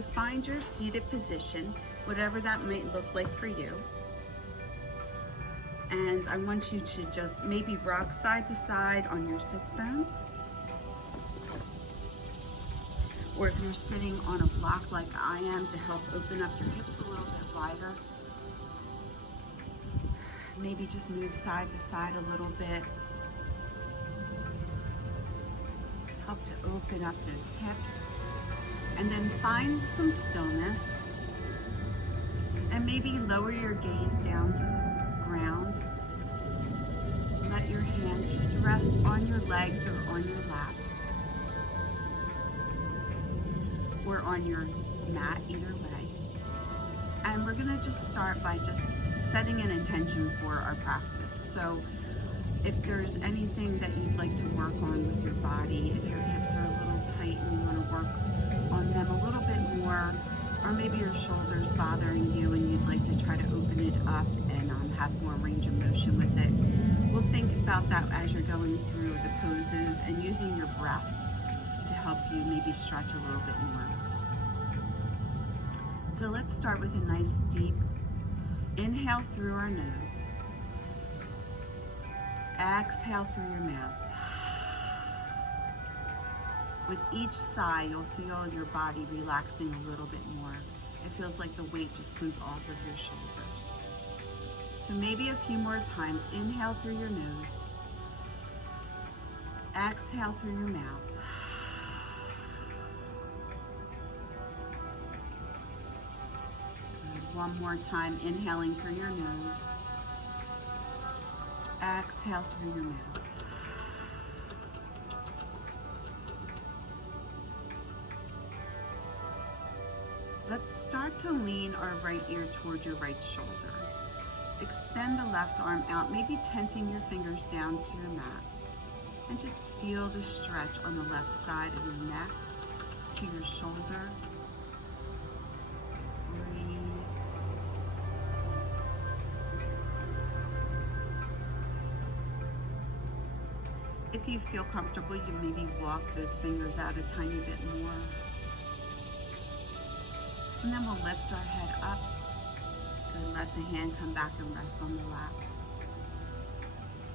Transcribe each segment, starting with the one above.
So find your seated position, whatever that might look like for you. And I want you to just maybe rock side to side on your sits bones. Or if you're sitting on a block like I am, to help open up your hips a little bit wider. Maybe just move side to side a little bit. Help to open up those hips. And then find some stillness. And maybe lower your gaze down to the ground. Let your hands just rest on your legs or on your lap. Or on your mat, either way. And we're gonna just start by just setting an intention for our practice. So if there's anything that you'd like to work on with your body, if your hips are a little tight and you wanna work on them a little bit more, or maybe your shoulder's bothering you and you'd like to try to open it up and have more range of motion with it, we'll think about that as you're going through the poses and using your breath to help you maybe stretch a little bit more. So let's start with a nice deep inhale through our nose. Exhale through your mouth. With each sigh, you'll feel your body relaxing a little bit more. It feels like the weight just goes off of your shoulders. So maybe a few more times. Inhale through your nose. Exhale through your mouth. One more time, inhaling through your nose. Exhale through your mouth. Let's start to lean our right ear toward your right shoulder. Extend the left arm out, maybe tenting your fingers down to your mat. And just feel the stretch on the left side of your neck to your shoulder. If you feel comfortable, you maybe walk those fingers out a tiny bit more. And then we'll lift our head up and let the hand come back and rest on the lap.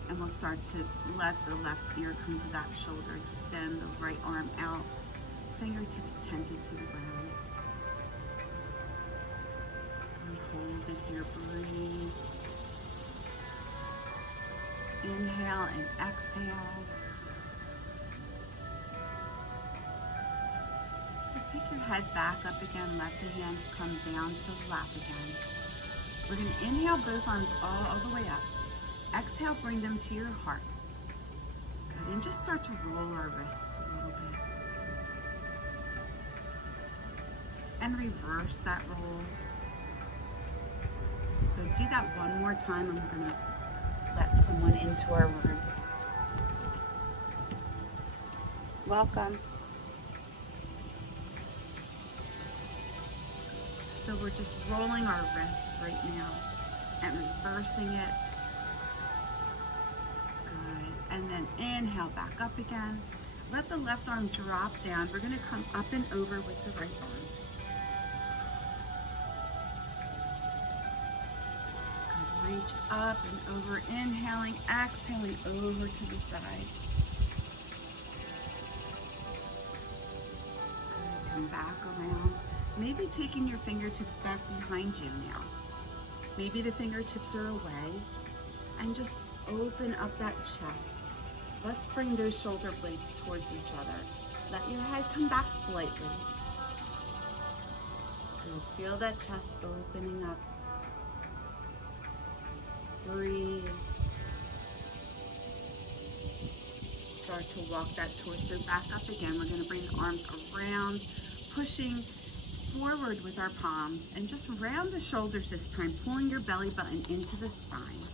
And we'll start to let the left ear come to that shoulder, extend the right arm out, fingertips tented to the ground. And hold it here, breathe. Inhale and exhale. And pick your head back up again. Let the hands come down to the lap again. We're going to inhale both arms all the way up. Exhale, bring them to your heart. Good. And just start to roll our wrists a little bit. And reverse that roll. So do that one more time. I'm going to let someone into our room. Welcome. So we're just rolling our wrists right now and reversing it. Good. And then inhale back up again. Let the left arm drop down. We're going to come up and over with the right arm. Reach up and over, inhaling, exhaling over to the side. Good. Come back around. Maybe taking your fingertips back behind you now. Maybe the fingertips are away. And just open up that chest. Let's bring those shoulder blades towards each other. Let your head come back slightly. Good. Feel that chest opening up. Breathe. Start to walk that torso back up again. We're going to bring the arms around, pushing forward with our palms, and just round the shoulders this time, pulling your belly button into the spine.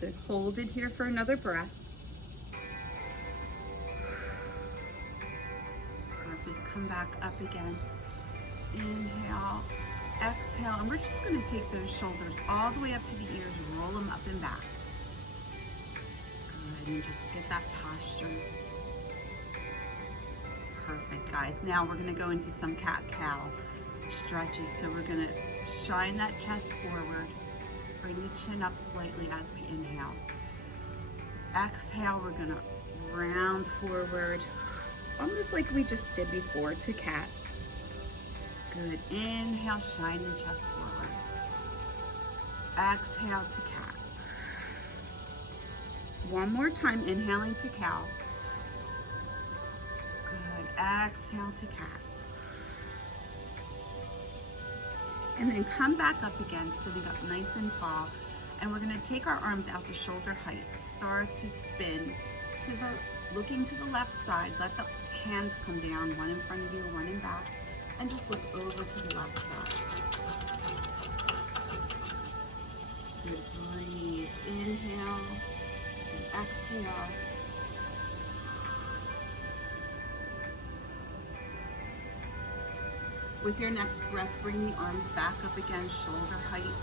Good. Hold it here for another breath. Perfect. Come back up again. Inhale. Exhale, and we're just going to take those shoulders all the way up to the ears, roll them up and back. Good, and just get that posture. guys. Now we're gonna go into some cat-cow stretches. So we're gonna shine that chest forward, bring the chin up slightly as we inhale. Exhale, we're gonna round forward, almost like we just did before, to cat. Good, inhale, shine your chest forward. Exhale to cat. One more time, inhaling to cow. Good, exhale to cat. And then come back up again, sitting up nice and tall. And we're gonna take our arms out to shoulder height. Start to spin looking to the left side. Let the hands come down, one in front of you, one in back. And just look over to the left side. Good, breathe, inhale. Exhale. With your next breath, bring the arms back up again, shoulder height,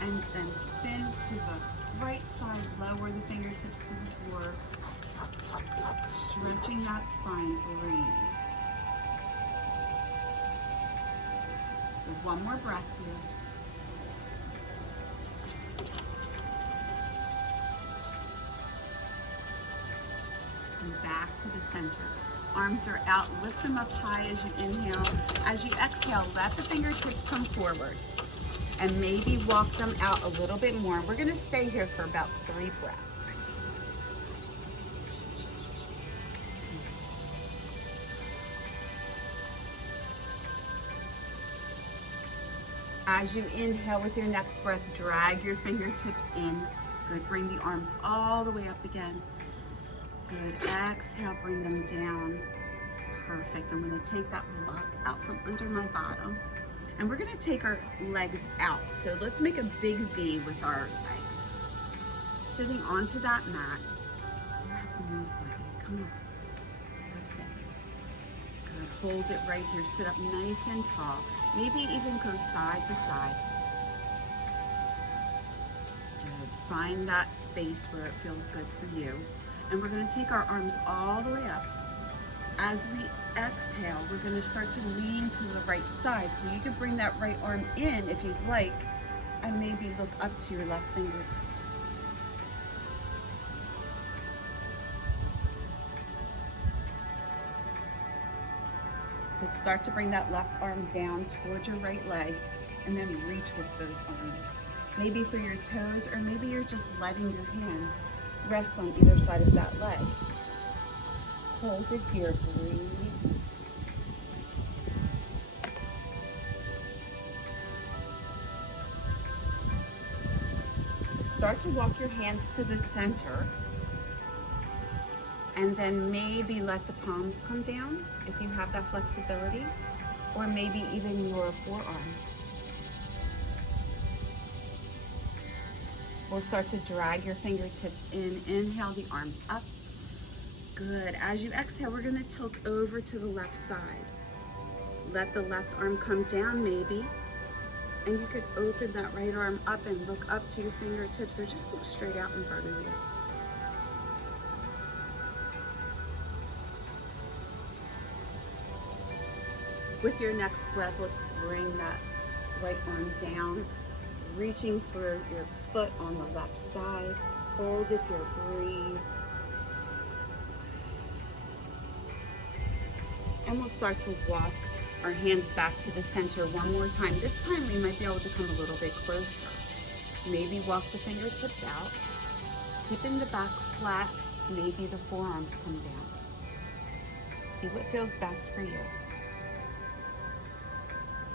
and then spin to the right side, lower the fingertips to the floor, stretching that spine, breathe. Good. One more breath here. Back to the center. Arms are out, lift them up high as you inhale. As you exhale, let the fingertips come forward and maybe walk them out a little bit more. We're gonna stay here for about 3 breaths. As you inhale with your next breath, drag your fingertips in. Good, bring the arms all the way up again. Good, exhale, bring them down. Perfect, I'm gonna take that block out from under my bottom. And we're gonna take our legs out. So let's make a big V with our legs. Sitting onto that mat. You have to move with it, come on. Go sit. Good, hold it right here. Sit up nice and tall. Maybe even go side to side. Good, find that space where it feels good for you. And we're gonna take our arms all the way up. As we exhale, we're gonna start to lean to the right side. So you can bring that right arm in if you'd like, and maybe look up to your left fingertips. But start to bring that left arm down towards your right leg, and then reach with both arms. Maybe for your toes, or maybe you're just letting your hands rest on either side of that leg. Hold it here, breathe. Start to walk your hands to the center, and then maybe let the palms come down if you have that flexibility, or maybe even your forearms. We'll start to drag your fingertips in. Inhale the arms up. Good. As you exhale, we're gonna tilt over to the left side. Let the left arm come down maybe. And you could open that right arm up and look up to your fingertips, or just look straight out in front of you. With your next breath, let's bring that right arm down, reaching for your foot on the left side. Hold it here, breathe. And we'll start to walk our hands back to the center one more time. This time we might be able to come a little bit closer. Maybe walk the fingertips out, keeping the back flat. Maybe the forearms come down. See what feels best for you.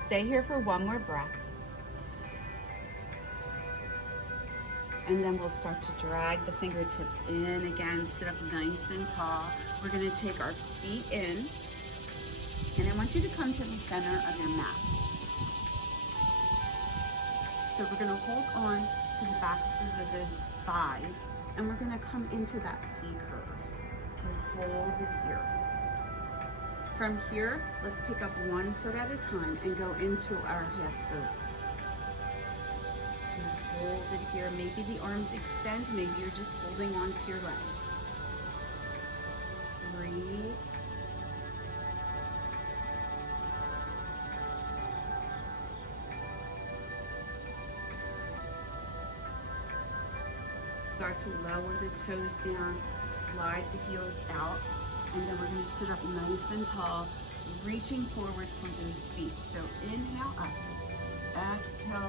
Stay here for one more breath. And then we'll start to drag the fingertips in again, sit up nice and tall. We're gonna take our feet in, and I want you to come to the center of your mat. So we're gonna hold on to the backs of the thighs, and we're gonna come into that C curve. And hold it here. From here, let's pick up one foot at a time and go into our half boat. And hold it here. Maybe the arms extend, maybe you're just holding on to your legs. Breathe. start to lower the toes down, slide the heels out, and then we're gonna sit up nice and tall, reaching forward for those feet. So inhale up, exhale,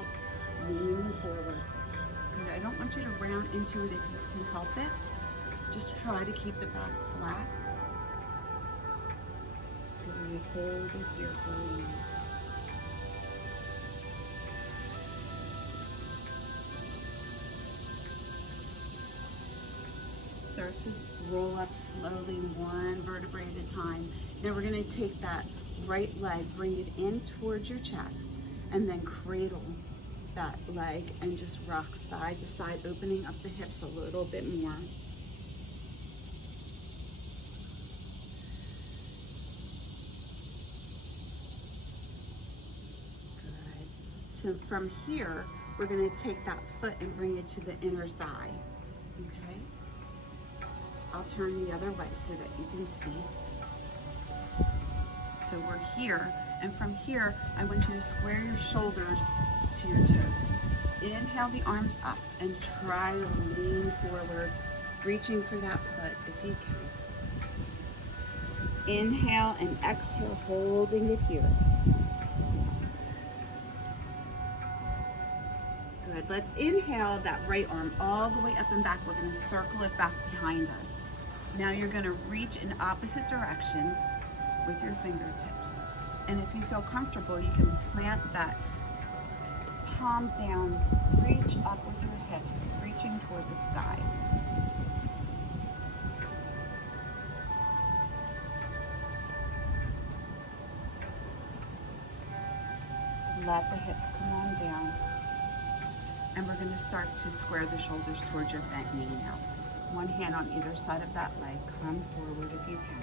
lean forward. Good. I don't want you to round into it if you can help it. Just try to keep the back flat. Good. Hold it here for a minute. Start to roll up slowly, one vertebrae at a time. Now we're gonna take that right leg, bring it in towards your chest, and then cradle that leg and just rock side to side, opening up the hips a little bit more. Good. So from here, we're gonna take that foot and bring it to the inner thigh, okay? I'll turn the other way so that you can see. So we're here, and from here, I want you to square your shoulders to your toes. Inhale the arms up and try to lean forward, reaching for that foot if you can. Inhale and exhale, holding it here. Good. Let's inhale that right arm all the way up and back. We're going to circle it back behind us. Now you're going to reach in opposite directions with your fingertips. And if you feel comfortable, you can plant that palm down, reach up with your hips, reaching toward the sky. Let the hips come on down. And we're going to start to square the shoulders towards your bent knee now. One hand on either side of that leg. Come forward if you can.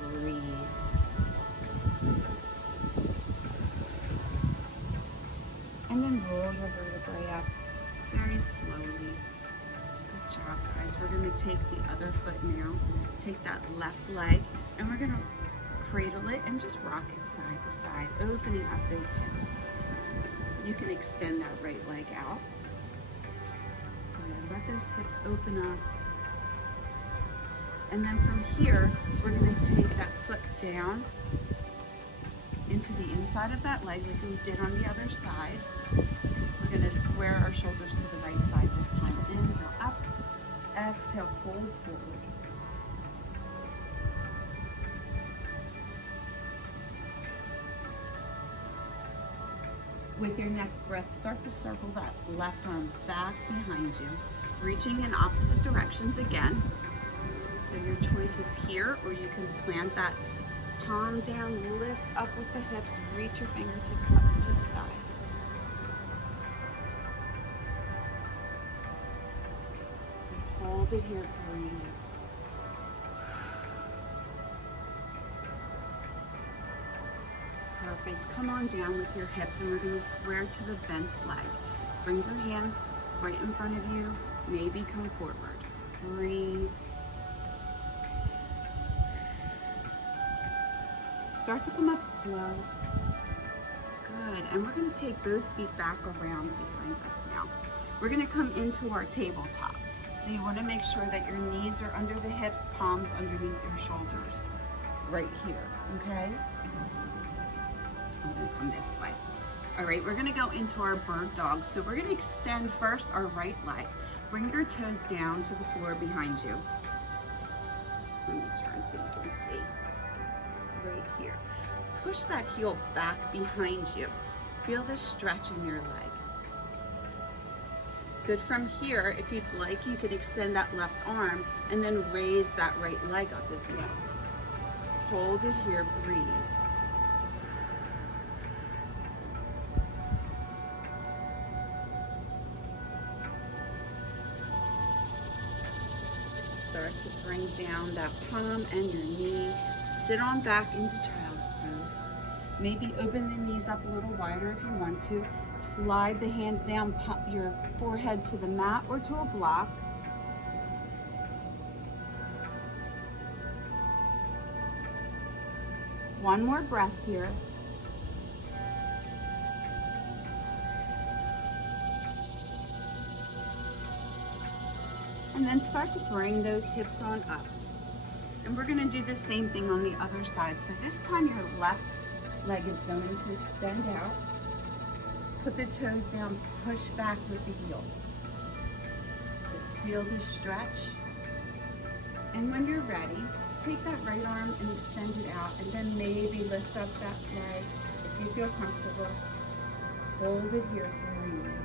Breathe. And then roll your vertebrae up very slowly. Good job, guys. We're going to take the other foot now. Take that left leg, and we're going to cradle it and just rock it side to side, opening up those hips. You can extend that right leg out. Good. Let those hips open up. And then from here, we're going to take that foot down into the inside of that leg like we did on the other side. We're going to square our shoulders to the right side this time. Inhale up, exhale, fold forward. With your next breath, start to circle that left arm back behind you, reaching in opposite directions again. So your choice is here, or you can plant that palm down, lift up with the hips, reach your fingertips up to the sky. And hold it here, breathe. Perfect. Come on down with your hips, and we're going to square to the bent leg. Bring your hands right in front of you. Maybe come forward. Breathe. Start to come up slow. Good. And we're going to take both feet back around behind us now. We're going to come into our tabletop. So you want to make sure that your knees are under the hips, palms underneath your shoulders. Right here. Okay? I'm going to come this way. All right, we're going to go into our bird dog. So we're going to extend first our right leg. Bring your toes down to the floor behind you. Let me turn so you can see. Right here. Push that heel back behind you. Feel the stretch in your leg. Good. From here, if you'd like, you could extend that left arm and then raise that right leg up as well. Hold it here, breathe. Start to bring down that palm and your knee. Sit on back into child's pose. Maybe open the knees up a little wider if you want to. Slide the hands down, pop your forehead to the mat or to a block. One more breath here. And then start to bring those hips on up. And we're gonna do the same thing on the other side. So this time your left leg is going to extend out. Put the toes down, push back with the heel. Feel the stretch. And when you're ready, take that right arm and extend it out, and then maybe lift up that leg if you feel comfortable. Hold it here, breathe.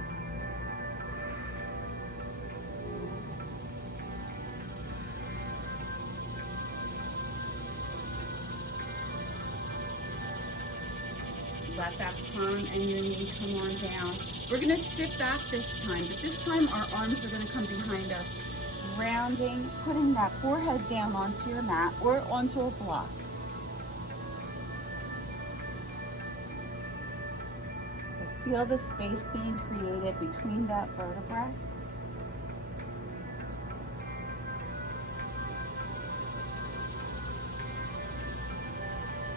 Let that palm and your knee come on down. We're gonna sit back this time, but this time our arms are gonna come behind us, rounding, putting that forehead down onto your mat or onto a block. So feel the space being created between that vertebrae.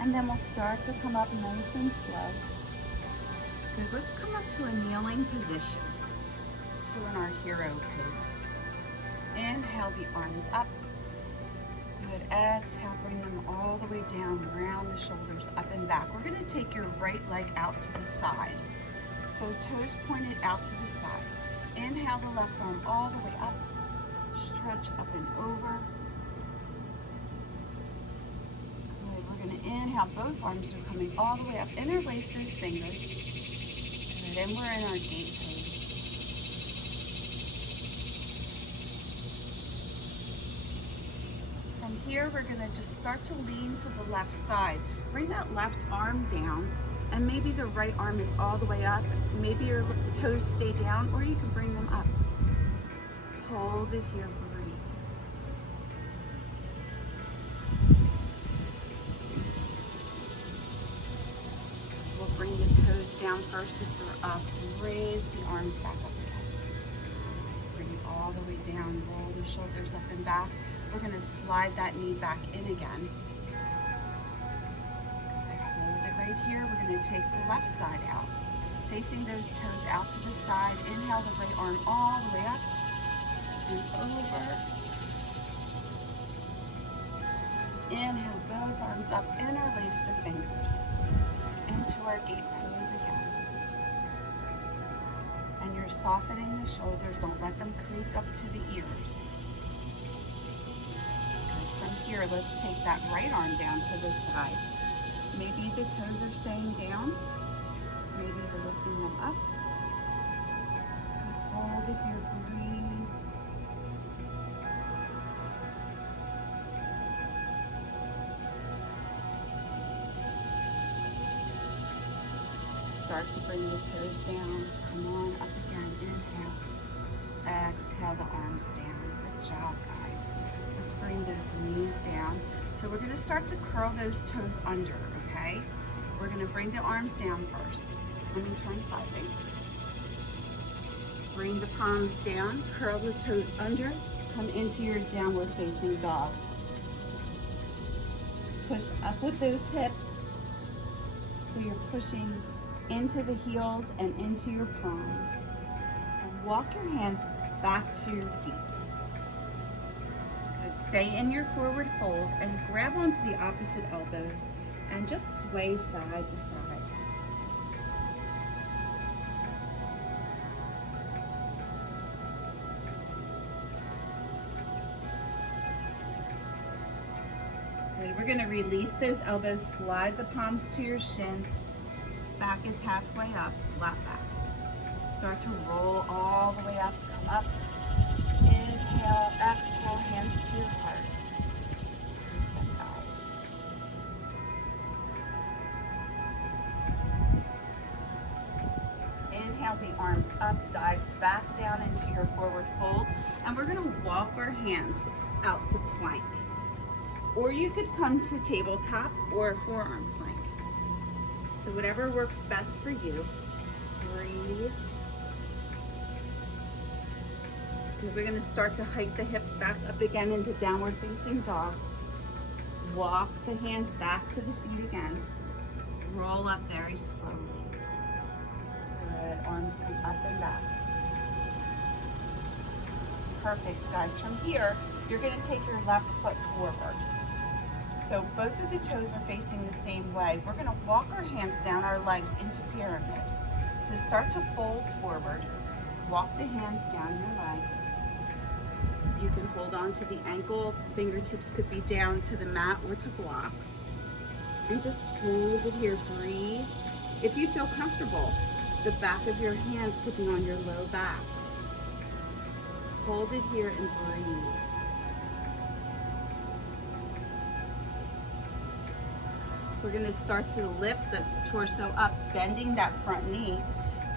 And then we'll start to come up nice and slow. Good, let's come up to a kneeling position. So in our hero pose. Inhale the arms up. Good, exhale, bring them all the way down, round the shoulders up and back. We're gonna take your right leg out to the side. So toes pointed out to the side. Inhale the left arm all the way up. Stretch up and over. Inhale, both arms are coming all the way up. Interlace those fingers. Good, and we're in our gate pose. From here, we're gonna just start to lean to the left side. Bring that left arm down, and maybe the right arm is all the way up. Maybe your toes stay down, or you can bring them up. Hold it here, breathe. Bring the toes down first if they're up. Raise the arms back up again. Bring it all the way down. Roll the shoulders up and back. We're going to slide that knee back in again. Hold it right here. We're going to take the left side out. Facing those toes out to the side. Inhale the right arm all the way up and over. Inhale both arms up. Interlace the fingers. Into our gate pose again. And you're softening the shoulders. Don't let them creep up to the ears. Good. From here, let's take that right arm down to the side. Maybe the toes are staying down. Maybe we're lifting them up. Hold it here, breathe. Start to bring the toes down. Come on up again. Inhale. Exhale the arms down. Good job, guys. Let's bring those knees down. So we're going to start to curl those toes under, okay? We're going to bring the arms down first. Let me turn sideways. Bring the palms down. Curl the toes under. Come into your downward facing dog. Push up with those hips. So you're pushing into the heels and into your palms. And walk your hands back to your feet. Good. Stay in your forward fold and grab onto the opposite elbows and just sway side to side. Good. We're going to release those elbows, slide the palms to your shins. Back is halfway up, flat back. Start to roll all the way up, come up. Inhale, exhale, hands to your heart. Good, guys. Inhale the arms up, dive back down into your forward fold. And we're gonna walk our hands out to plank. Or you could come to tabletop or forearm plank. So whatever works best for you. Breathe. We're going to start to hike the hips back up again into downward facing dog. Walk the hands back to the feet again. Roll up very slowly. Good. Arms come up and back. Perfect, guys. From here, you're gonna take your left foot forward. So both of the toes are facing the same way. We're gonna walk our hands down our legs into pyramid. So start to fold forward. Walk the hands down your leg. You can hold on to the ankle. Fingertips could be down to the mat or to blocks. And just hold it here, breathe. If you feel comfortable, the back of your hands could be on your low back. Hold it here and breathe. We're gonna start to lift the torso up, bending that front knee,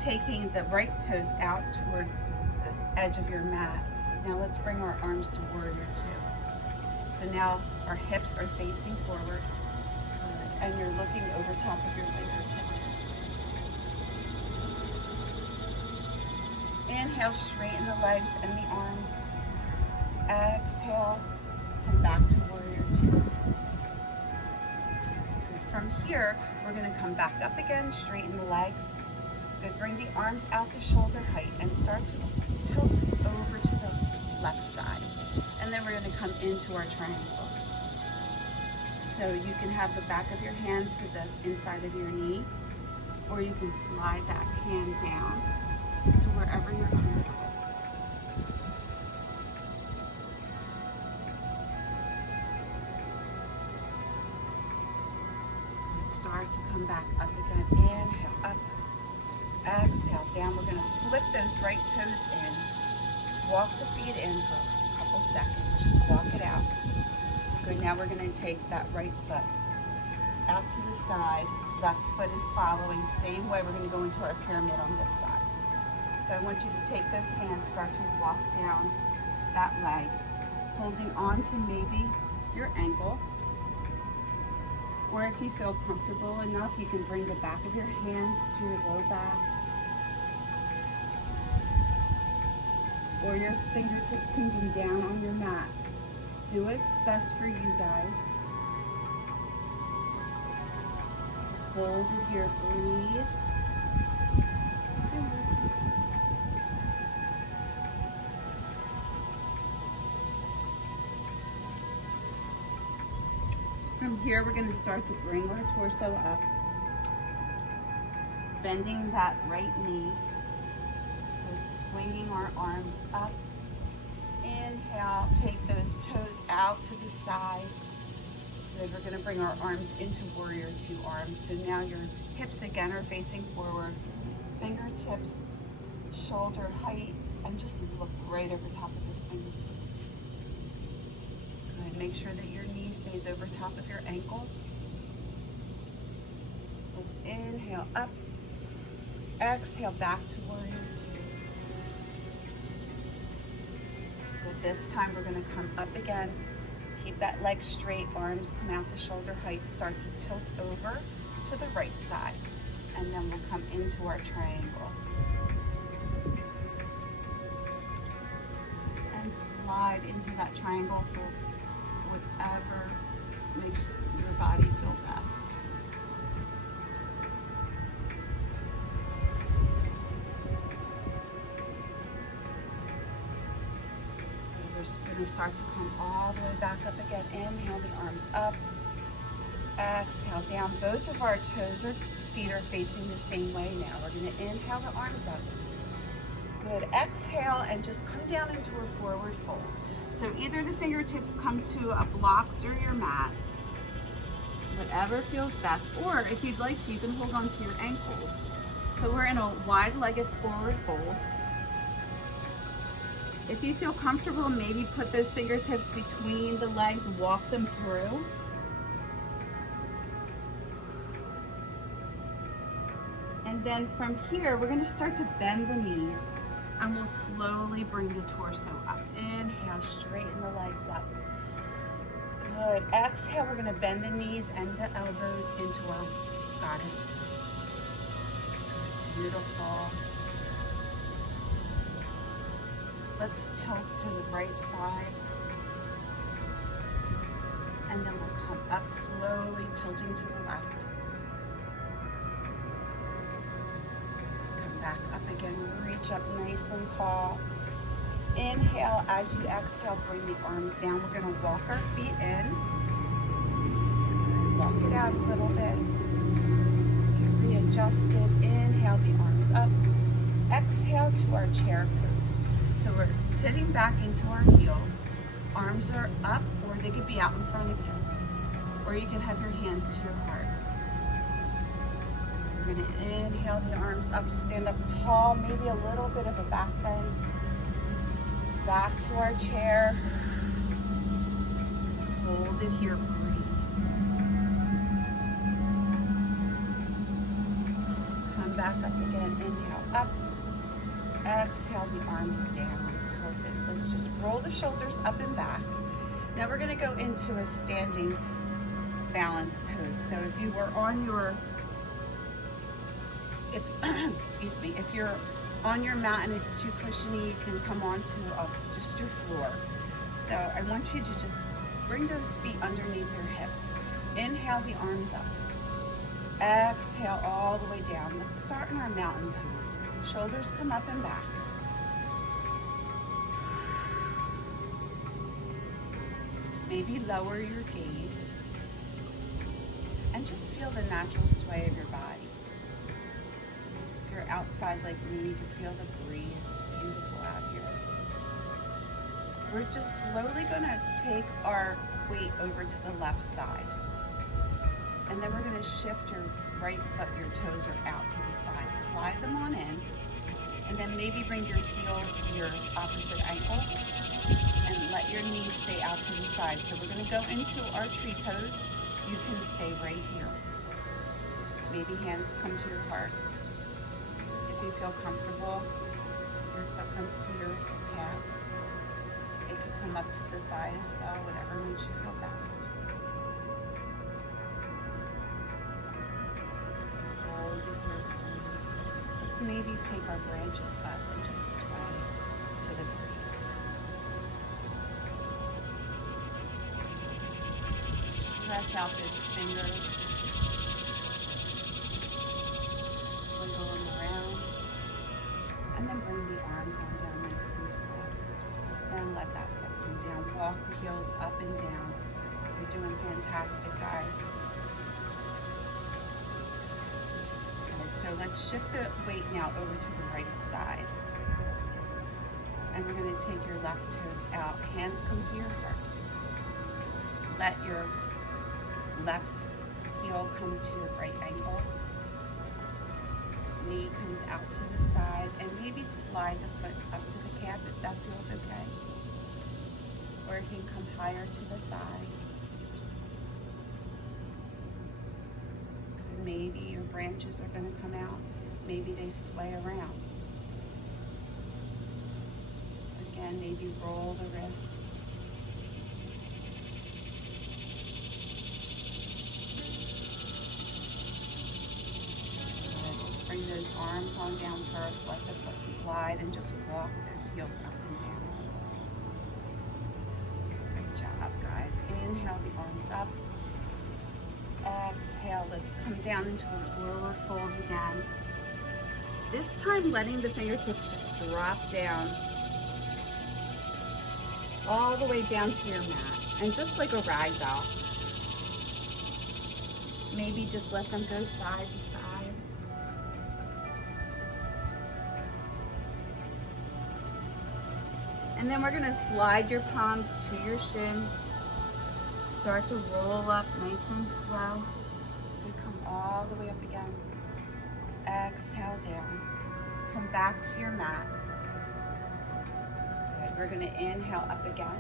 taking the right toes out toward the edge of your mat. Now let's bring our arms to warrior two. So now our hips are facing forward. And you're looking over top of your fingertips. Inhale, straighten the legs and the arms. Exhale, come back to warrior two. From here, we're gonna come back up again, straighten the legs. Good, bring the arms out to shoulder height and start to tilt over to the left side. And then we're gonna come into our triangle. So you can have the back of your hand to the inside of your knee, or you can slide that hand down to wherever you're comfortable. Start to come back up again. Inhale, up. Exhale, down. We're going to flip those right toes in. Walk the feet in for a couple seconds. Just walk it out. Good, now we're gonna take that right foot out to the side. Left foot is following, same way we're gonna go into our pyramid on this side. So I want you to take those hands, start to walk down that leg, holding on to maybe your ankle. Or if you feel comfortable enough, you can bring the back of your hands to your low back. Or your fingertips can be down on your mat. Do what's best for you guys. Hold it here, breathe. From here, we're going to start to bring our torso up, bending that right knee, swinging our arms up. Inhale, take those toes out to the side. Good, we're gonna bring our arms into warrior two arms. So now your hips again are facing forward, fingertips, shoulder height, and just look right over top of those fingertips. Good, make sure that your knee stays over top of your ankle. Let's inhale up, exhale back to warrior two. This time we're going to come up again, keep that leg straight, arms come out to shoulder height, start to tilt over to the right side, and then we'll come into our triangle. And slide into that triangle for whatever makes your body feel best. We're going to start to come all the way back up again. Inhale the arms up. Exhale down. Both of our toes or feet are facing the same way now. We're going to inhale the arms up. Good. Exhale and just come down into a forward fold. So either the fingertips come to a blocks or your mat, whatever feels best. Or if you'd like to, you can hold on to your ankles. So we're in a wide-legged forward fold. If you feel comfortable, maybe put those fingertips between the legs, walk them through. And then from here, we're going to start to bend the knees, and we'll slowly bring the torso up. Inhale, straighten the legs up. Good. Exhale, we're going to bend the knees and the elbows into our goddess pose. Beautiful. Let's tilt to the right side, and then we'll come up slowly, tilting to the left. Come back up again, reach up nice and tall. Inhale, as you exhale, bring the arms down. We're gonna walk our feet in. Walk it out a little bit. Readjusted. Inhale, the arms up. Exhale to our chair pose. So we're sitting back into our heels. Arms are up, or they could be out in front of you. Or you can have your hands to your heart. We're gonna inhale the arms up, stand up tall, maybe a little bit of a back bend. Back to our chair. Hold it here, breathe. Come back up again, inhale up. Exhale the arms down, perfect. Let's just roll the shoulders up and back. Now we're gonna go into a standing balance pose. So if you were on your, excuse me, if you're on your mat and it's too cushiony, you can come onto just your floor. So I want you to just bring those feet underneath your hips. Inhale the arms up. Exhale all the way down. Let's start in our mountain pose. Shoulders come up and back. Maybe lower your gaze and just feel the natural sway of your body. If you're outside like me, you can feel the breeze. It's beautiful out here. We're just slowly gonna take our weight over to the left side. And then we're gonna shift your right foot, your toes are out to the side. Slide them on in. And then maybe bring your heel to your opposite ankle and let your knees stay out to the side. So we're gonna go into our tree pose. You can stay right here. Maybe hands come to your heart. If you feel comfortable, your foot comes to your calf. It could come up to the thigh as well, whatever makes you feel best. Hold it here. Let's maybe take our branches up and just sway to the breeze. Stretch out those fingers. Wiggle them around. And then bring the arms on down nice and slow. Then let that foot come down. Walk the heels up and down. You're doing fantastic, guys. Good. So let's shift the weight now over to the right side. And we're going to take your left toes out. Hands come to your heart. Let your left heel come to your right ankle. Knee comes out to the side, and maybe slide the foot up to the calf if that feels okay. Or it can come higher to the thigh. Maybe your branches are going to come out. Maybe they sway around. Again, maybe roll the wrists. Bring those arms on down first, let the foot slide, and just walk those heels up and down. Good job, guys. Inhale the arms up. Exhale, let's come down into a forward fold again. This time letting the fingertips just drop down all the way down to your mat. And just like a rag doll, maybe just let them go side to side. And then we're gonna slide your palms to your shins. Start to roll up nice and slow. And come all the way up again. Exhale down. Come back to your mat. Good. We're gonna inhale up again.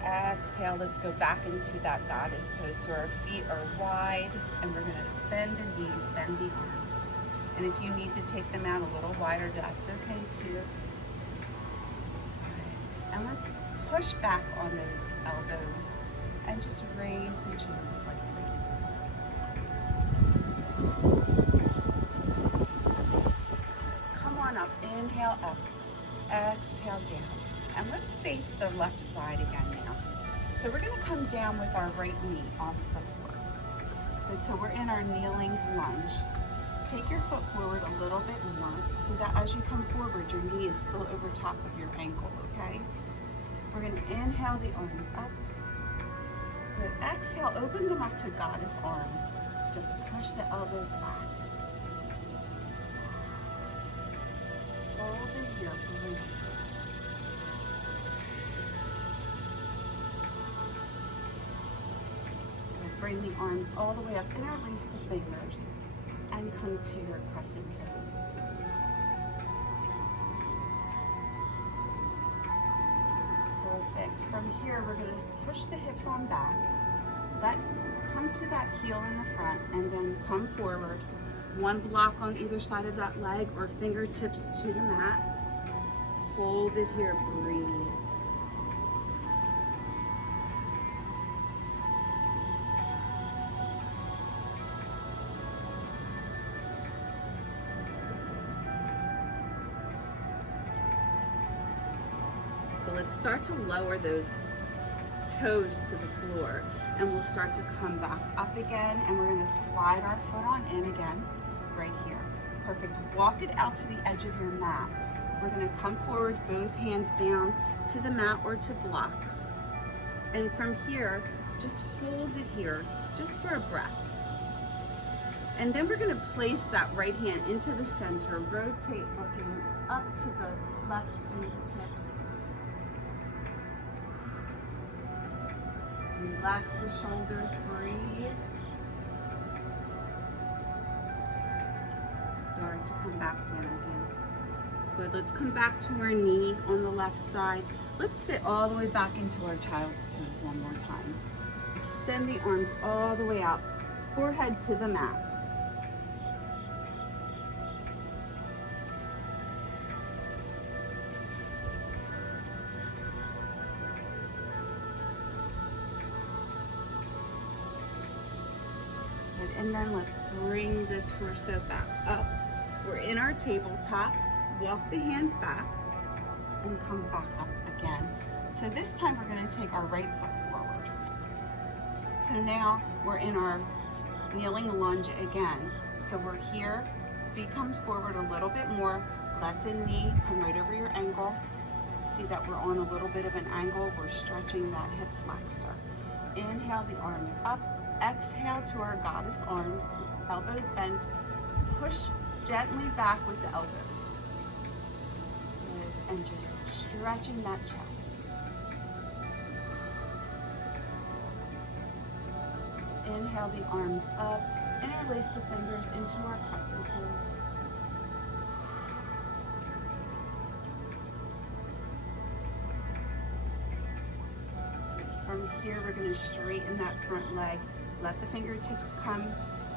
Exhale, let's go back into that goddess pose. So our feet are wide, and we're gonna bend the knees, bend the arms. And if you need to take them out a little wider, that's okay too. And let's push back on those elbows and just raise the chin slightly. Come on up, inhale up, exhale down. And let's face the left side again now. So we're gonna come down with our right knee onto the floor. Good, so we're in our kneeling lunge. take your foot forward a little bit more so that as you come forward, your knee is still over top of your ankle, okay? We're gonna inhale the arms up. Good. Exhale, open them up to goddess arms. Just push the elbows back. Hold it here, breathe. Good. Bring the arms all the way up, interlace the fingers, and come to your crescent pose. Perfect. From here, we're going to push the hips on back. Come to that heel in the front, and then come forward. One block on either side of that leg, or fingertips to the mat. Hold it here, breathe. So let's start to lower those toes to the floor, and we'll start to come back up again, and we're going to slide our foot on in again, right here. Perfect. Walk it out to the edge of your mat. We're going to come forward, both hands down to the mat or to blocks. And from here, just hold it here, just for a breath. And then we're going to place that right hand into the center, rotate looking up to the left fingertips. Relax the shoulders, breathe. Start to come back down again. Good, let's come back to our knee on the left side. Let's sit all the way back into our child's pose one more time. Extend the arms all the way out, forehead to the mat. And then let's bring the torso back up. We're in our tabletop. Walk the hands back and come back up again. So this time we're going to take our right foot forward. So now we're in our kneeling lunge again. So we're here, feet comes forward a little bit more. Let the knee come right over your ankle. See that we're on a little bit of an angle. We're stretching that hip flexor. Inhale the arms up. Exhale to our goddess arms, elbows bent. Push gently back with the elbows. Good. And just stretching that chest. Inhale the arms up, interlace the fingers into our crescent pose. From here, we're going to straighten that front leg. Let the fingertips come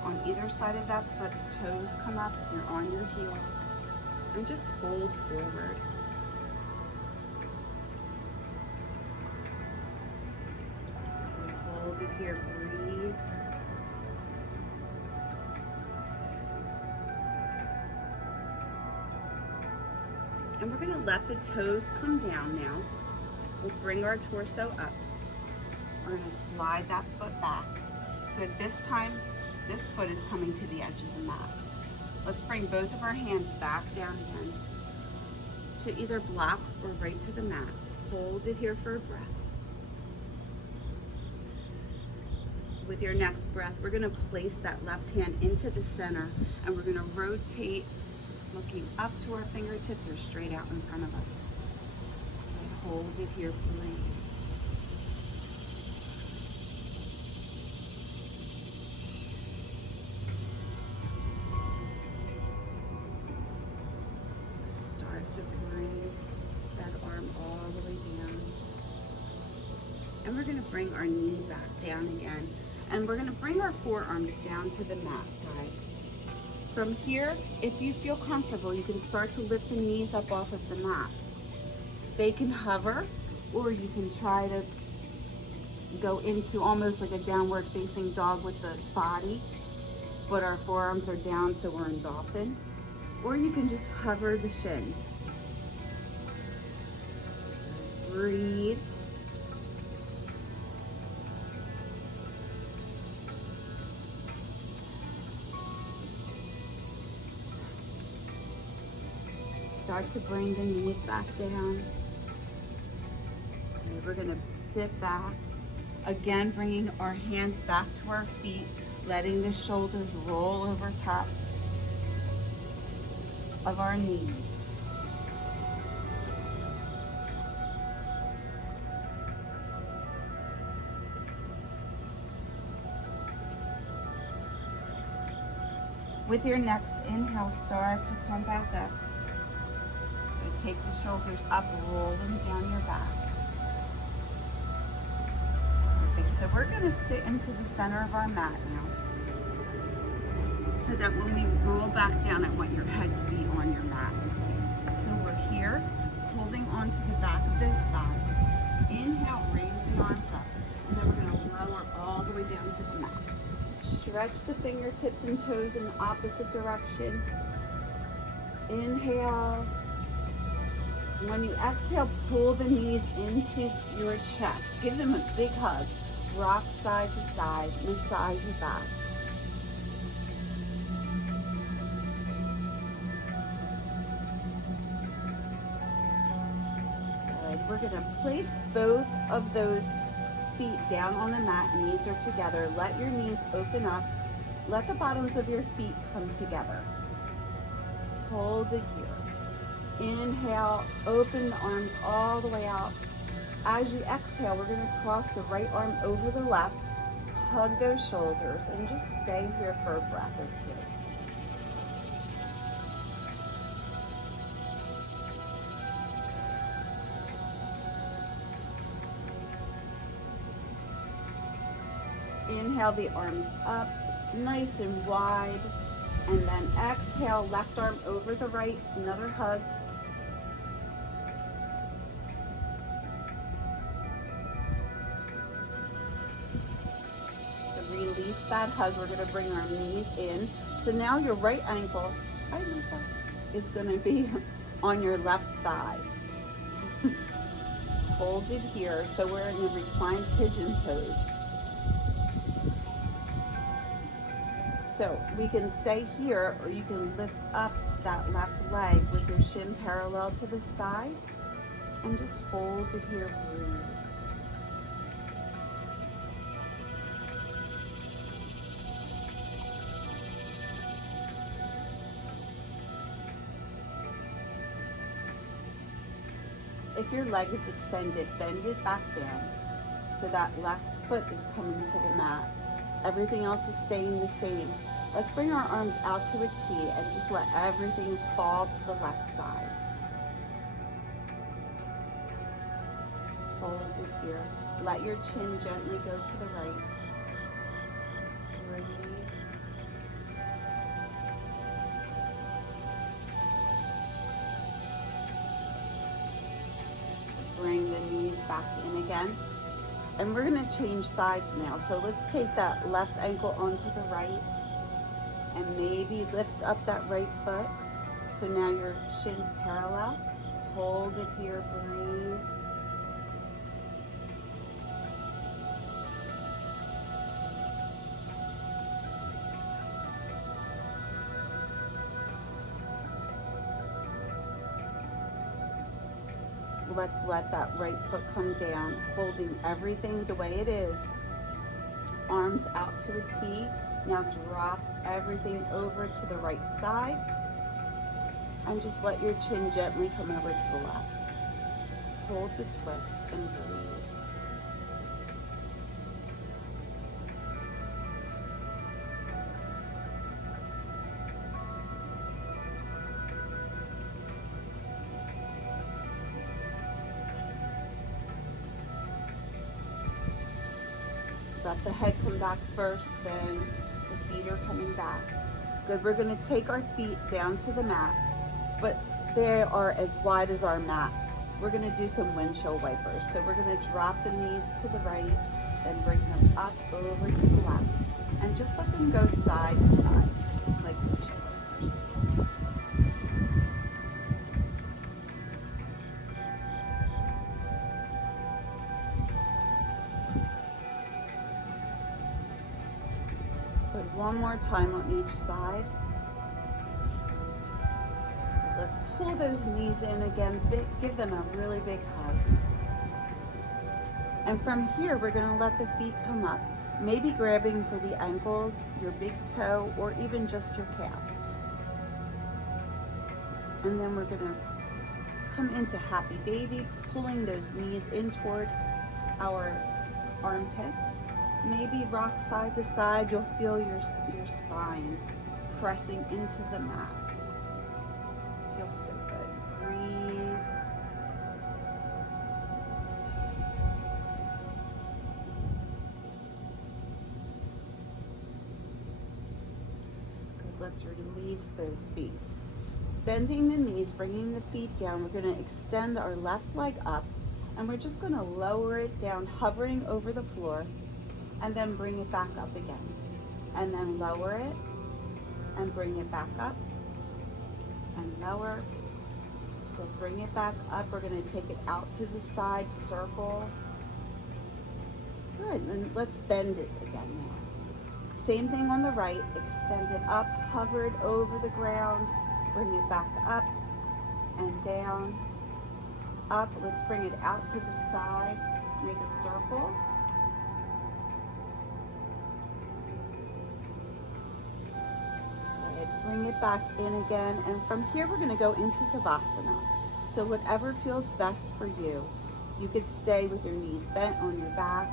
on either side of that foot. Toes come up. You're on your heel. And just fold forward. Hold it here. Breathe. And we're going to let the toes come down now. We'll bring our torso up. We're going to slide that foot back. Good. This time, this foot is coming to the edge of the mat. Let's bring both of our hands back down again to either blocks or right to the mat. Hold it here for a breath. With your next breath, we're going to place that left hand into the center, and we're going to rotate, looking up to our fingertips or straight out in front of us. Okay, hold it here, breathe. And we're going to bring our knee back down again. And we're going to bring our forearms down to the mat, guys. From here, if you feel comfortable, you can start to lift the knees up off of the mat. They can hover, or you can try to go into almost like a downward facing dog with the body, but our forearms are down, so we're in dolphin. Or you can just hover the shins. Breathe. start to bring the knees back down. And we're gonna sit back. Again, bringing our hands back to our feet, letting the shoulders roll over top of our knees. With your next inhale, start to come back up. So take the shoulders up, roll them down your back. Perfect. So we're going to sit into the center of our mat now. So that when we roll back down, I want your head to be on your mat. So we're here, holding onto the back of those thighs. Inhale, raise the arms up. And then we're going to lower all the way down to the mat. Stretch the fingertips and toes in the opposite direction. Inhale. When you exhale, pull the knees into your chest. Give them a big hug. Rock side to side. Massage your back. Good. We're going to place both of those feet down on the mat, knees are together. Let your knees open up. Let the bottoms of your feet come together. Hold it here. Inhale, open the arms all the way out. As you exhale, we're going to cross the right arm over the left, hug those shoulders, and just stay here for a breath or two. Inhale the arms up, nice and wide. And then exhale, left arm over the right, another hug. So release that hug. We're going to bring our knees in. So now your right ankle, hi Lisa, is going to be on your left thigh. Hold it here. So we're in a reclined pigeon pose. So we can stay here, or you can lift up that left leg with your shin parallel to the sky and just hold it here, breathe. If your leg is extended, bend it back down so that left foot is coming to the mat. Everything else is staying the same. Let's bring our arms out to a T and just let everything fall to the left side. Hold it here. Let your chin gently go to the right. Breathe. Bring the knees back in again. And we're going to change sides now. So let's take that left ankle onto the right and maybe lift up that right foot. So now your shin's parallel. Hold it here, breathe. Let's let that right foot come down, holding everything the way it is. Arms out to a T. Now drop everything over to the right side. And just let your chin gently come over to the left. Hold the twist and breathe. Let the head come back first, then the feet are coming back. Good, we're gonna take our feet down to the mat, but they are as wide as our mat. We're gonna do some windshield wipers. So we're gonna drop the knees to the right, then bring them up over to the left, and just let them go side to side, like windshield wipers. One more time on each side. Let's pull those knees in again, give them a really big hug. And from here, we're gonna let the feet come up, maybe grabbing for the ankles, your big toe, or even just your calf. And then we're gonna come into happy baby, pulling those knees in toward our armpits. Maybe rock side to side. You'll feel your spine pressing into the mat. Feels so good. Breathe. Good. Let's release those feet. Bending the knees, bringing the feet down. We're going to extend our left leg up, and we're just going to lower it down, hovering over the floor, and then bring it back up again. And then lower it, and bring it back up, and lower. We'll bring it back up. We're going to take it out to the side, circle. Good, and let's bend it again now. Same thing on the right, extend it up, hovered over the ground, bring it back up and down, up. Let's bring it out to the side, make a circle. Good. Bring it back in again, and from here we're going to go into Savasana. So whatever feels best for you. You could stay with your knees bent on your back.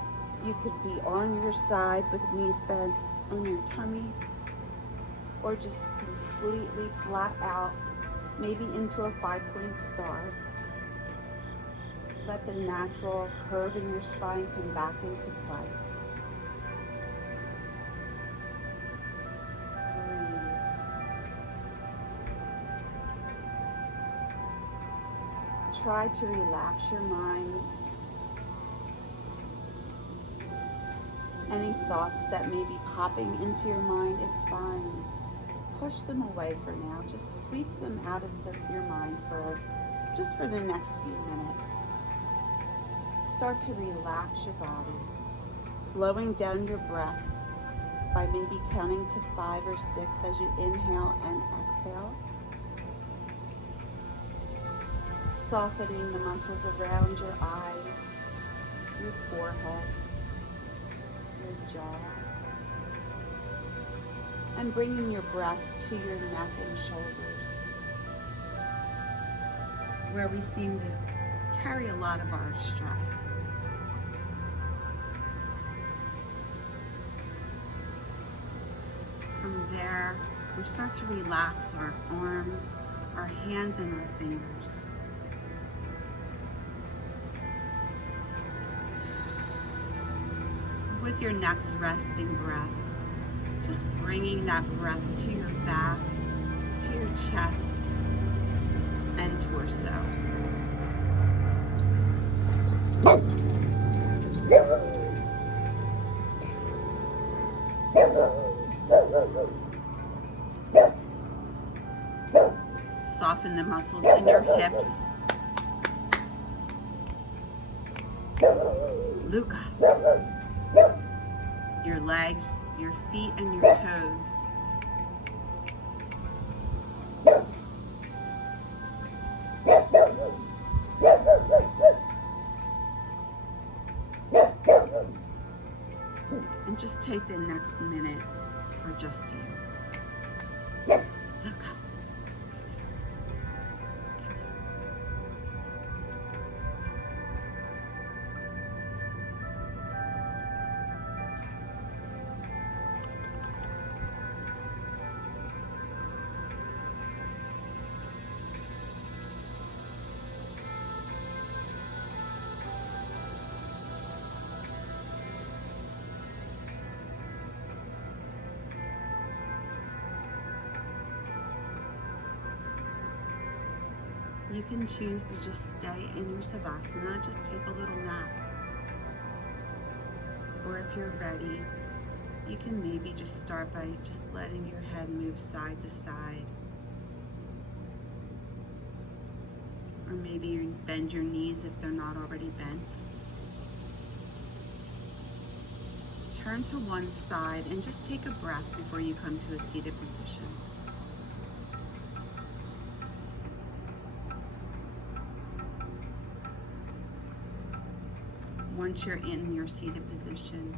You could be on your side with knees bent on your tummy, or just completely flat out, maybe into a 5-point star. Let the natural curve in your spine come back into play. Breathe. Try to relax your mind. Any thoughts that may be popping into your mind, it's fine. Push them away for now. Just sweep them out of your mind just for the next few minutes. Start to relax your body, slowing down your breath by maybe counting to 5 or 6 as you inhale and exhale. Softening the muscles around your eyes, your forehead, your jaw, and bringing your breath to your neck and shoulders, where we seem to carry a lot of our stress. From there, we start to relax our arms, our hands, and our fingers. With your next resting breath, just bringing that breath to your back, to your chest, and torso. Soften the muscles in your hips. Luca. Your legs, your feet, and your toes. And just take the next minute for just you. Luca. You can choose to just stay in your Savasana, just take a little nap. Or if you're ready, you can maybe just start by just letting your head move side to side. Or maybe you bend your knees if they're not already bent. Turn to one side and just take a breath before you come to a seated position. once you're in your seated position,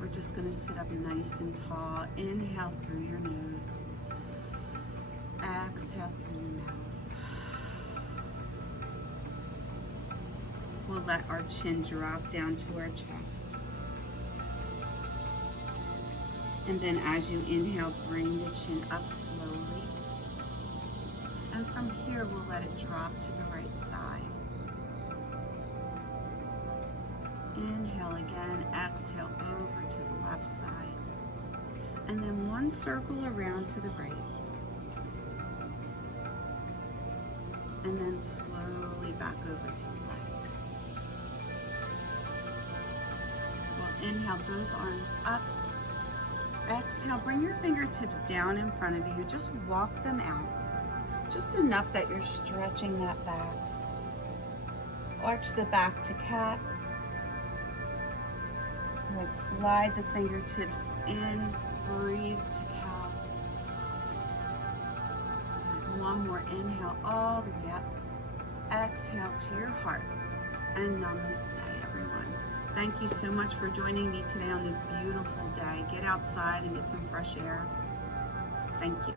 we're just going to sit up nice and tall. Inhale through your nose. Exhale through your mouth. We'll let our chin drop down to our chest. And then as you inhale, bring the chin up slowly. And from here, we'll let it drop to the right side. Inhale again, exhale over to the left side. And then one circle around to the right. And then slowly back over to the left. We'll inhale both arms up. Exhale, bring your fingertips down in front of you. Just walk them out. Just enough that you're stretching that back. Arch the back to cat. Let's slide the fingertips in. Breathe to cow. One more inhale all the way up. Exhale to your heart. And namaste, everyone. Thank you so much for joining me today on this beautiful day. Get outside and get some fresh air. Thank you.